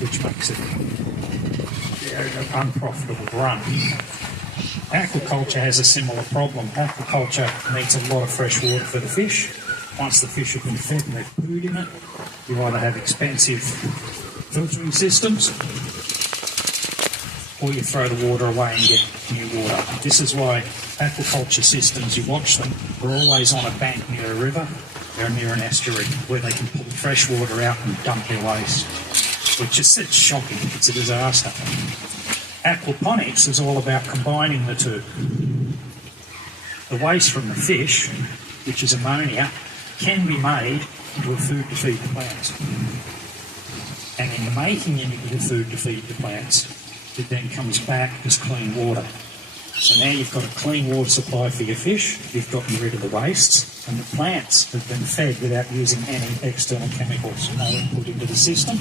which makes it an unprofitable run. Aquaculture has a similar problem. Aquaculture needs a lot of fresh water for the fish. Once the fish have been fed and they've pooed in it, you either have expensive filtering systems or you throw the water away and get new water. This is why aquaculture systems, you watch them, are always on a bank near a river or near an estuary where they can pull fresh water out and dump their waste, which is it's shocking. It's a disaster. Aquaponics is all about combining the two. The waste from the fish, which is ammonia, can be made into a food to feed the plants. And in making it into a food to feed the plants, it then comes back as clean water. So now you've got a clean water supply for your fish, you've gotten rid of the wastes, and the plants have been fed without using any external chemicals, no input into the system,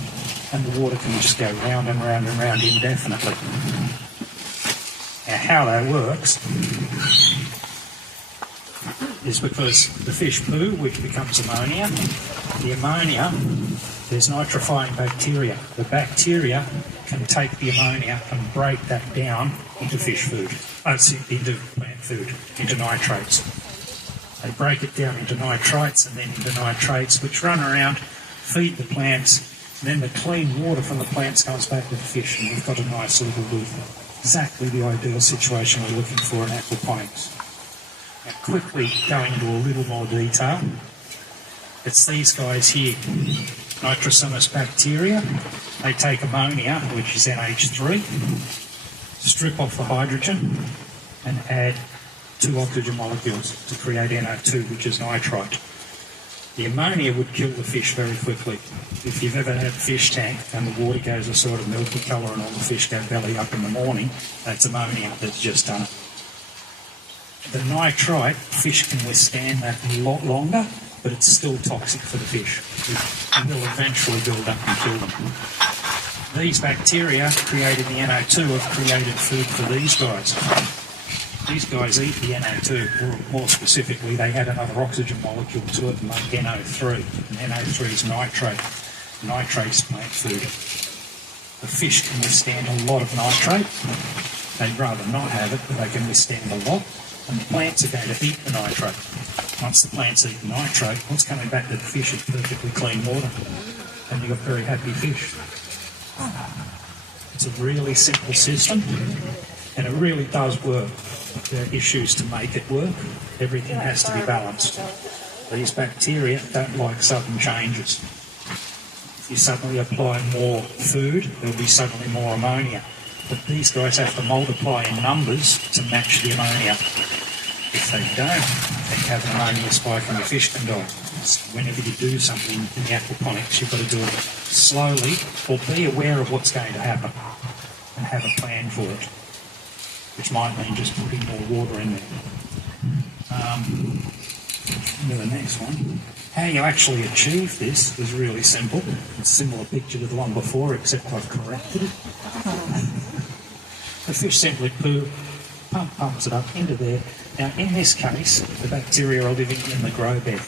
and the water can just go round and round and round indefinitely. Now how that works is because the fish poo, which becomes ammonia, the ammonia, there's nitrifying bacteria. The bacteria can take the ammonia and break that down into fish food, into plant food, into nitrates. They break it down into nitrites and then into nitrates, which run around, feed the plants, and then the clean water from the plants comes back to the fish, and we've got a nice little loop. Exactly the ideal situation we're looking for in aquaponics. Now, quickly going into a little more detail, it's these guys here, nitrosamous bacteria. They take ammonia, which is NH3, strip off the hydrogen, and add 2 oxygen molecules to create NO2, which is nitrite. The ammonia would kill the fish very quickly. If you've ever had a fish tank and the water goes a sort of milky colour and all the fish go belly up in the morning, that's ammonia that's just done it. The nitrite, fish can withstand that a lot longer, but it's still toxic for the fish. It will eventually build up and kill them. These bacteria created the NO2 have created food for these guys. These guys eat the NO2, or more specifically, they add another oxygen molecule to it and make NO3. And NO3 is nitrate. Nitrate's plant food. The fish can withstand a lot of nitrate. They'd rather not have it, but they can withstand a lot. And the plants are going to eat the nitrate. Once the plants eat the nitrate, what's coming back to the fish is perfectly clean water. And you've got very happy fish. It's a really simple system, and it really does work. There are issues to make it work. Everything has to be balanced. These bacteria don't like sudden changes. If you suddenly apply more food, there'll be suddenly more ammonia. But these guys have to multiply in numbers to match the ammonia. If they don't, then you have an ammonia spike and your fish can die. So whenever you do something in the aquaponics, you've got to do it slowly, or be aware of what's going to happen and have a plan for it, which might mean just putting more water in there. The next one. How you actually achieve this is really simple. It's a similar picture to the one before, except I've corrected it. The fish simply pumps it up into there. Now, in this case, the bacteria are living in the grow bed,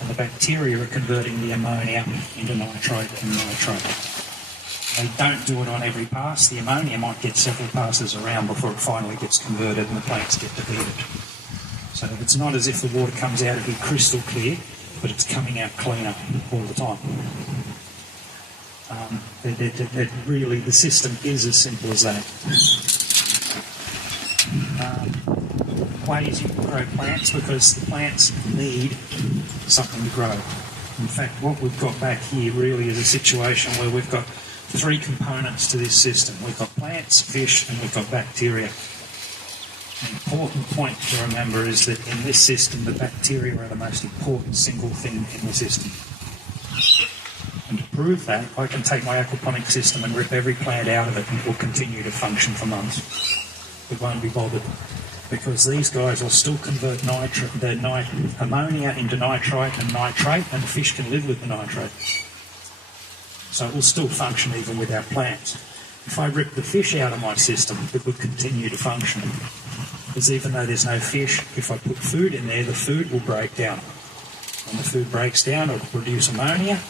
and the bacteria are converting the ammonia into nitrate and nitrate. They don't do it on every pass. The ammonia might get several passes around before it finally gets converted and the plants get to eat it. So it's not as if the water comes out to be crystal clear, but it's coming out cleaner all the time. Really, the system is as simple as that. Ways you can grow plants, because the plants need something to grow. In fact, what we've got back here really is a situation where we've got 3 components to this system. We've got plants, fish, and we've got bacteria. An important point to remember is that in this system, the bacteria are the most important single thing in the system. And to prove that, I can take my aquaponic system and rip every plant out of it, and it will continue to function for months. It won't be bothered, because these guys will still convert ammonia into nitrite and nitrate, and the fish can live with the nitrate. So it will still function even without plants. If I rip the fish out of my system, it would continue to function. Because even though there's no fish, if I put food in there, the food will break down. When the food breaks down, it will produce ammonia.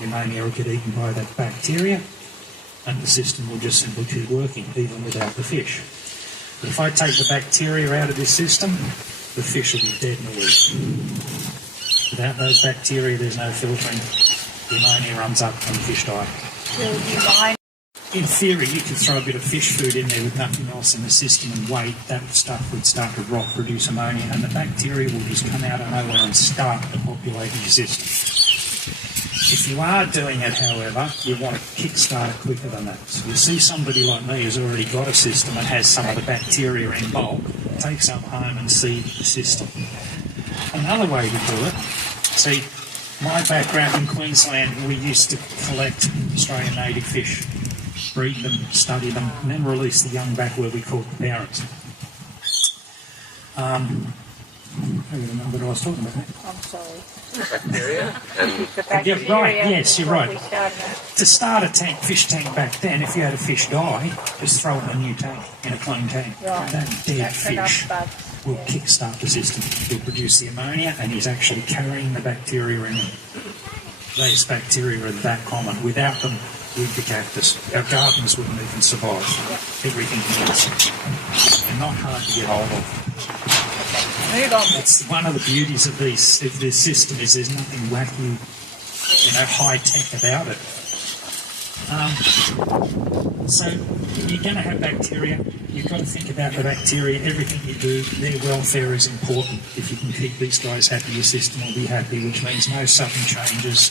The ammonia will get eaten by that bacteria, and the system will just simply keep working, even without the fish. But if I take the bacteria out of this system, the fish will be dead in a week. Without those bacteria, there's no filtering. The ammonia runs up and the fish die. In theory, you could throw a bit of fish food in there with nothing else in the system and wait. That stuff would start to rot, produce ammonia, and the bacteria will just come out of nowhere and start to populate your system. If you are doing it, however, you want to kickstart it quicker than that. So you see somebody like me who's already got a system and has some of the bacteria in bulk, take some home and seed the system. Another way to do it, see, my background in Queensland, we used to collect Australian native fish, breed them, study them, and then release the young back where we caught the parents. I don't remember what I was talking about. I'm sorry. Bacteria? Yeah, right, yes, you're right. To start a fish tank back then, if you had a fish die, just throw it in a new tank, in a clean tank. Right. That dead fish will kickstart the system. He'll produce the ammonia, and he's actually carrying the bacteria in him. Those bacteria are that common. Without them, we'd be cactus. Our gardens wouldn't even survive. Everything else. They're not hard to get hold of. It's one of the beauties of this system is there's nothing wacky, high tech about it. So you're going to have bacteria. You've got to think about the bacteria. Everything you do, their welfare is important. If you can keep these guys happy, your system will be happy, which means no sudden changes.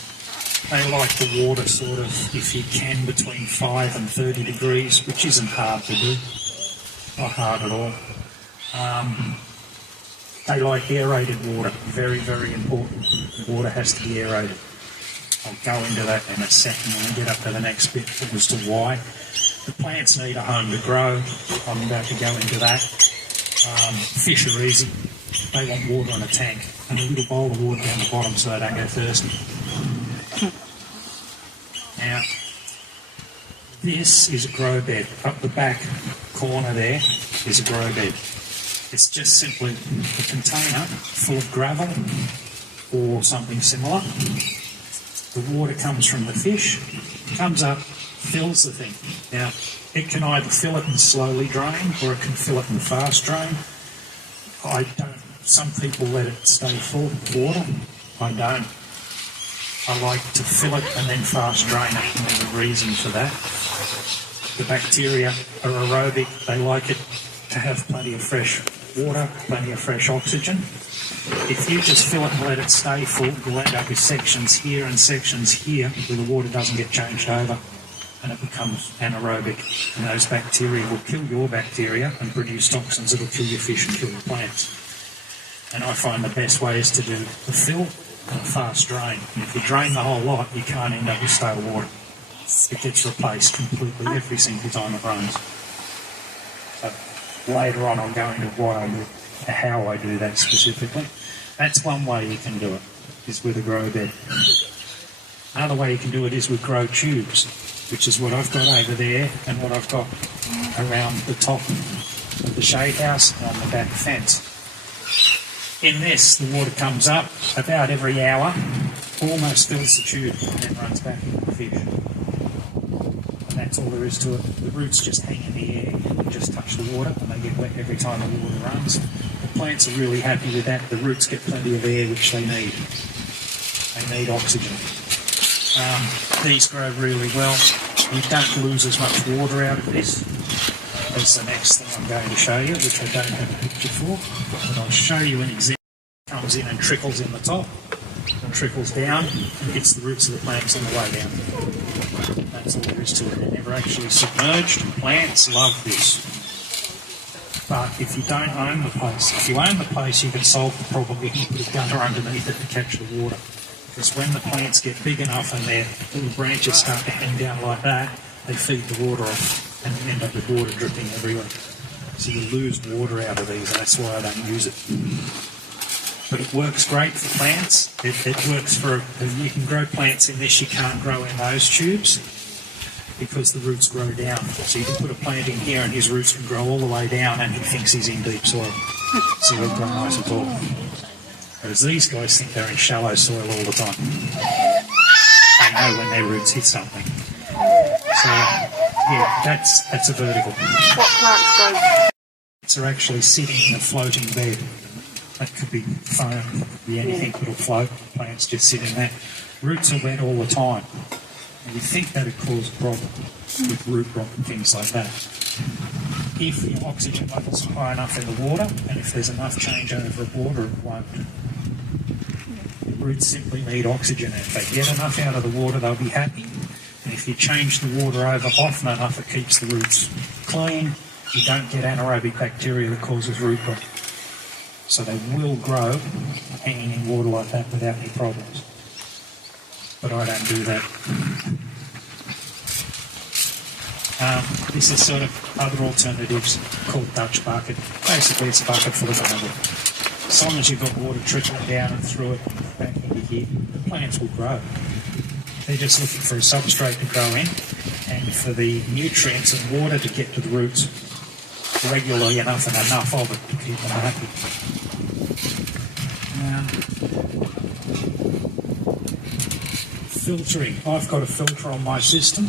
They like the water sort of, if you can, between 5 and 30 degrees, which isn't hard to do. Not hard at all. They like aerated water. Very, very important. The water has to be aerated. I'll go into that in a second when we get up to the next bit as to why. The plants need a home to grow. I'm about to go into that. Fish are easy. They want water in a tank and a little bowl of water down the bottom so they don't go thirsty. Now, this is a grow bed. Up the back corner there is a grow bed. It's just simply a container full of gravel or something similar. The water comes from the fish, comes up, fills the thing. Now, it can either fill it and slowly drain, or it can fill it and fast drain. Some people let it stay full of water. I don't. I like to fill it and then fast drain it, and there's a reason for that. The bacteria are aerobic. They like it to have plenty of fresh water, plenty of fresh oxygen. If you just fill it and let it stay full, you'll end up with sections here and sections here where the water doesn't get changed over and it becomes anaerobic. And those bacteria will kill your bacteria and produce toxins that will kill your fish and kill your plants. And I find the best way is to do a fill and a fast drain. And if you drain the whole lot, you can't end up with stale water. It gets replaced completely every single time it rains. So later on I'll go into what I do, how I do that specifically. That's one way you can do it, is with a grow bed. Another way you can do it is with grow tubes, which is what I've got over there and what I've got around the top of the shade house and on the back fence. In this, the water comes up about every hour, almost fills the tube and then runs back into the fish. And that's all there is to it. The roots just hang in the air and just touch the water, and they get wet every time the water runs. The plants are really happy with that. The roots get plenty of air, which they need. They need oxygen. These grow really well. You don't lose as much water out of this as the next thing I'm going to show you, which I don't have a picture for. But I'll show you an example. It comes in and trickles in the top, and trickles down, and hits the roots of the plants on the way down. That's all there is to it. They're never actually submerged. Plants love this. But if you don't own the place, if you own the place, you can solve the problem. You can put a gutter underneath it to catch the water. Because when the plants get big enough and their little branches start to hang down like that, they feed the water off and you end up with water dripping everywhere. So you lose water out of these, and that's why I don't use it. But it works great for plants. It works for, you can grow plants in this, you can't grow in those tubes because the roots grow down. So you can put a plant in here and his roots can grow all the way down and he thinks he's in deep soil. So he'll grow nice and tall. Whereas these guys think they're in shallow soil all the time. They know when their roots hit something. So, yeah, that's a vertical. What plants grow? Plants are actually sitting in a floating bed. That could be foam, could be anything that'll float. Plants just sit in that. Roots are wet all the time. And you think that would cause a problem with root rot and things like that. If the oxygen levels are high enough in the water, and if there's enough changeover of water, it won't. Roots simply need oxygen, and if they get enough out of the water, they'll be happy. And if you change the water over often enough, it keeps the roots clean. You don't get anaerobic bacteria that causes root rot. So they will grow hanging in water like that without any problems. But I don't do that. This is sort of other alternatives called Dutch bucket. Basically, it's a bucket full of gravel. As long as you've got water trickling down and through it back into here, the plants will grow. They're just looking for a substrate to grow in and for the nutrients and water to get to the roots regularly enough and enough of it to keep them happy. Filtering. I've got a filter on my system.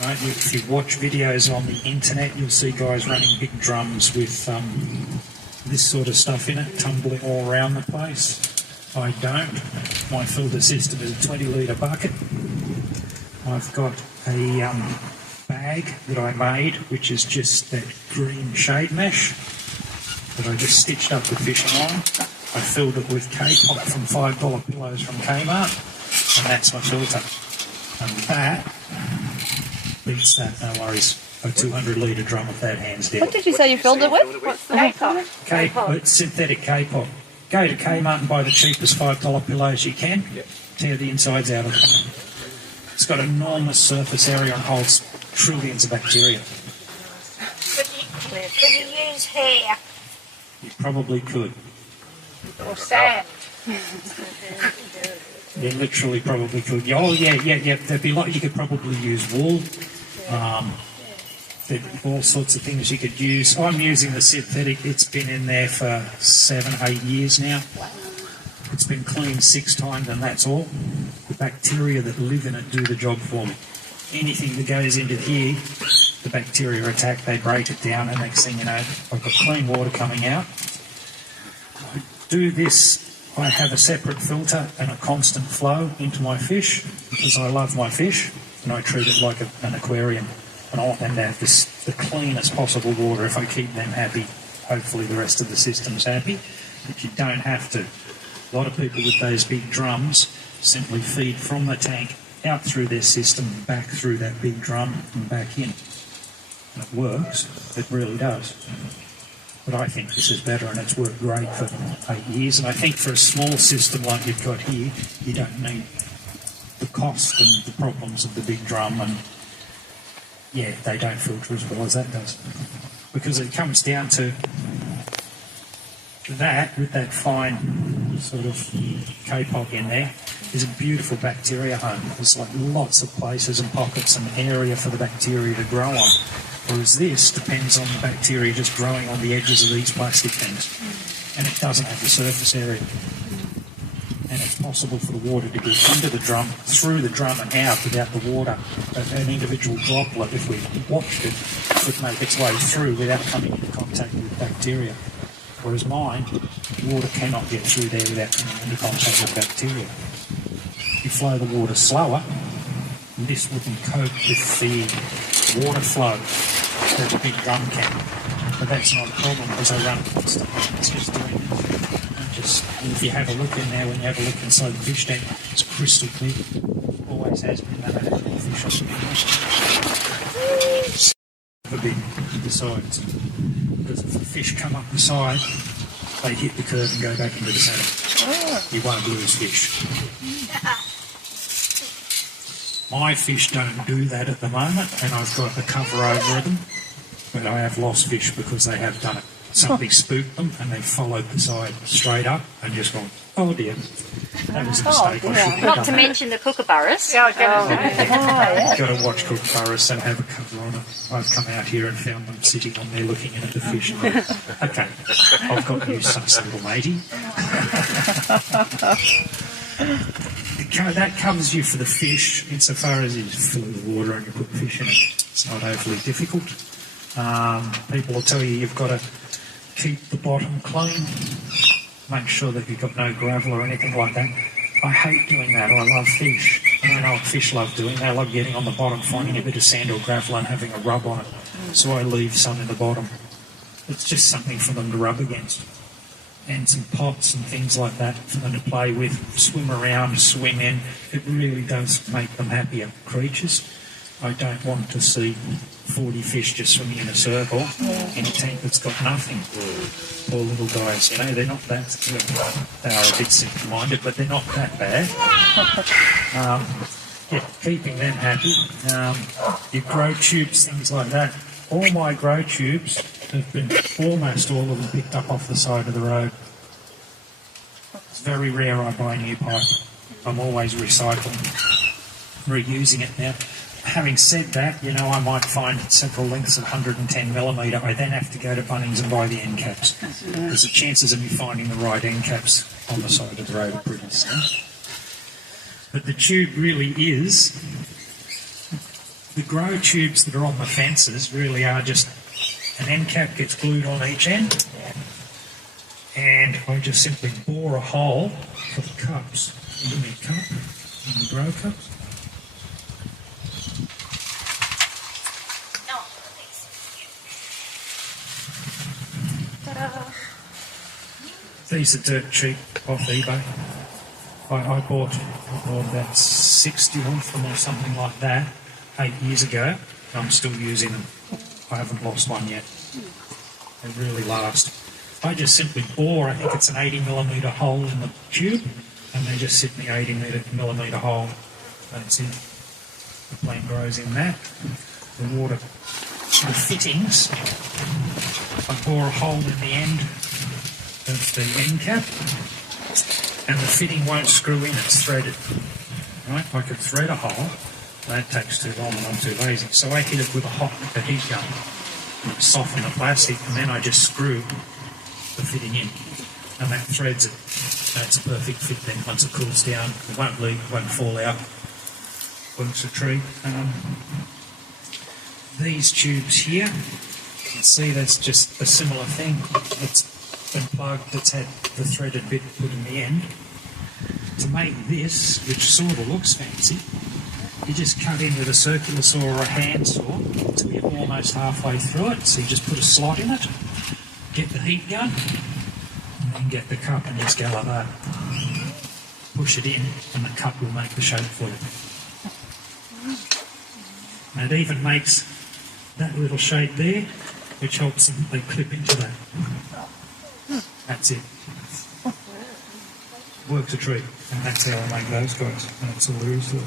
Right, if you watch videos on the internet, you'll see guys running big drums with this sort of stuff in it, tumbling all around the place. I don't. My filter system is a 20-litre bucket. I've got a bag that I made, which is just that green shade mesh that I just stitched up the fishing line. I filled it with K-pop from $5 pillows from Kmart, and that's my filter. And that beats that, no worries. A 200-litre drum of that, hands down. What did you say you filled it with? What's the K-pop? K-pop. It's synthetic K-pop. Go to Kmart and buy the cheapest $5 pillows you can. Yep. Tear the insides out of it. It's got enormous surface area and holds trillions of bacteria. Could you use hair? You probably could. Or sand? You literally probably could. Oh, yeah. There'd be you could probably use wool. There'd be all sorts of things you could use. I'm using the synthetic. It's been in there for 7-8 years now. It's been cleaned 6 times and that's all. The bacteria that live in it do the job for me. Anything that goes into here, the bacteria attack, they break it down, and next thing you know, I've got clean water coming out. I do this. I have a separate filter and a constant flow into my fish because I love my fish and I treat it like an aquarium. And I want them to have the cleanest possible water. If I keep them happy, hopefully the rest of the system's happy. But you don't have to. A lot of people with those big drums simply feed from the tank out through their system, back through that big drum and back in. And it works. It really does. But I think this is better, and it's worked great for 8 years. And I think for a small system like you've got here, you don't need the cost and the problems of the big drum. And yeah, they don't filter as well as that does. Because it comes down to that, with that fine sort of K-pop in there, is a beautiful bacteria home. There's like lots of places and pockets and area for the bacteria to grow on. Whereas this depends on the bacteria just growing on the edges of these plastic things. And it doesn't have the surface area. And it's possible for the water to get into the drum, through the drum and out without the water. An individual droplet, if we watched it, could make its way through without coming into contact with bacteria. Whereas mine, water cannot get through there without coming into contact with bacteria. If you flow the water slower, this wouldn't cope with the water flow that the big drum can. But that's not a problem because I run it constantly. It's just doing it. And if you have a look in there, when you have a look inside the fish tank, it's crystal clear. Always has been. No matter how many fish are big the sides. Because if the fish come up the side, they hit the curve and go back into the centre. You won't lose fish. My fish don't do that at the moment, and I've got the cover over them, but I have lost fish because they have done it. Something spooked them, and they followed the side straight up and just gone, oh dear, that was a mistake. I shouldn't have Not done to that. mention the kookaburras. You've got to watch kookaburras and have a cover on it. I've come out here and found them sitting on there looking in at the fish. And like, okay, I've got you, sus little matey. The that covers you for the fish insofar as you fill it with water and you put fish in it. It's not overly difficult. People will tell you you've got to keep the bottom clean, make sure that you've got no gravel or anything like that. I hate doing that. I love fish. I don't know what fish love doing. They love getting on the bottom, finding a bit of sand or gravel and having a rub on it. So I leave some in the bottom. It's just something for them to rub against. And some pots and things like that for them to play with, swim around, swim in. It really does make them happier creatures. I don't want to see 40 fish just swimming in a circle in a tank that's got nothing. Poor little guys, you know, they're not that, they are a bit simple-minded, but they're not that bad. Keeping them happy. Your grow tubes, things like that. All my grow tubes have been almost all of them picked up off the side of the road. It's very rare I buy new pipe. I'm always recycling, reusing it now. Having said that, you know, I might find several lengths of 110mm. I then have to go to Bunnings and buy the end caps. Because the chances of me finding the right end caps on the side of the road are pretty slim. But the tube really is, the grow tubes that are on the fences really are just an end cap gets glued on each end, and I just simply bore a hole for the cups. Give me a cup and the grow cups. These are dirt cheap off eBay. I bought about 60 of them or something like that 8 years ago. I'm still using them. I haven't lost one yet. They really last. I just simply bore, I think it's an 80mm hole in the tube, and they just sit in the 80mm hole. That's it. The plant grows in that. The water, the fittings, I bore a hole in the end of the end cap, and the fitting won't screw in, it's threaded. Right? I could thread a hole, that takes too long and I'm too lazy. So I hit it with a heat gun, soften the plastic, and then I just screw the fitting in, and that threads it. That's a perfect fit then. Once it cools down, it won't leak, it won't fall out. Works a treat. These tubes here, you can see that's just a similar thing. It's been plugged, that's had the threaded bit put in the end. To make this, which sort of looks fancy, you just cut in with a circular saw or a hand saw until you're almost halfway through it. So you just put a slot in it, get the heat gun, and then get the cup and just go like that. Push it in, and the cup will make the shape for you. And it even makes that little shape there, which helps them, they clip into that. That's it. Works a treat, and that's how I make those guys, and that's all there is to it.